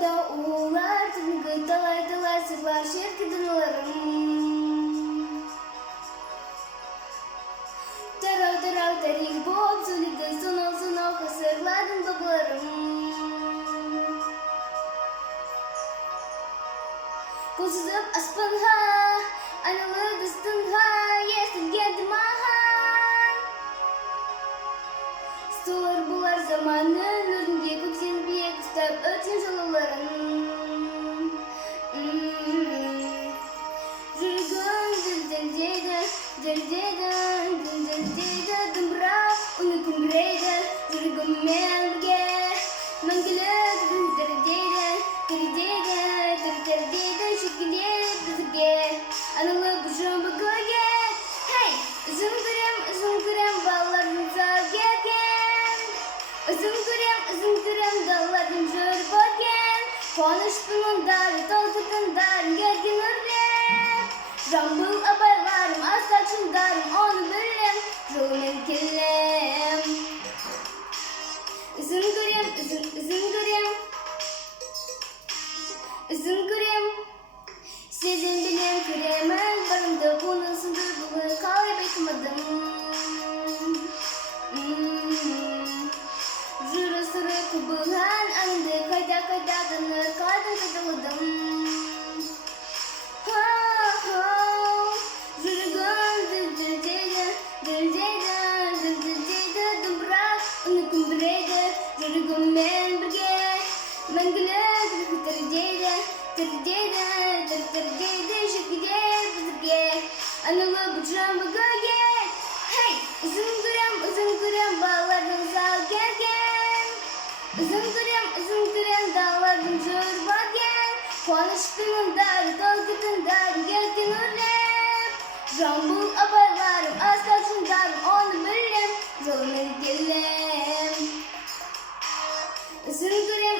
da uğurlar, tıpkı dalar sırlar şirketin ularım. Taraf tarik boğab, solide sonav kasırlardım babalarım. Kusuzub aspanha, analı dıstunha, yesin geldim aha. Stolar bular zamanı, nurunge köksen biye kustap ötün şalalarım. Jürgün dildeyden, dımbra, unikum breyden, jürgün melge, mangilek, derdeyden, şekilye, bizge, analı kuşum bakırge. Hey, üzüm kırem, bağlarım zavgeken. Üzüm kırem, dallarım jörbaken. Konuştuğum darı, tolkutun darım, gergin örrem. Rambıl abaylarım, asakşın darım, onu bölüm, rolmen kellem. Üzüm kırem, sizin bilen kıremen, barımda konusunda bunu kaybetmedim. Jüri sürü kubuhan, anında kayda dönür, kadaladım. Jürgün dildeyden, dımbra, unikum breyden, jürgün men birge, mangilek, derdeyden, şekilye, bizge, analı bıçağım bakırge. Hey, üzüm kırem, bağlarım zavgergen. Üzüm kırem, dağlarım jörbagen. Konuştuğum darı, tolkutun darı, gergin örrem. Rambul abaylarım, asakşın darım, onu bölüm, rolmen kellem. Üzüm kırem,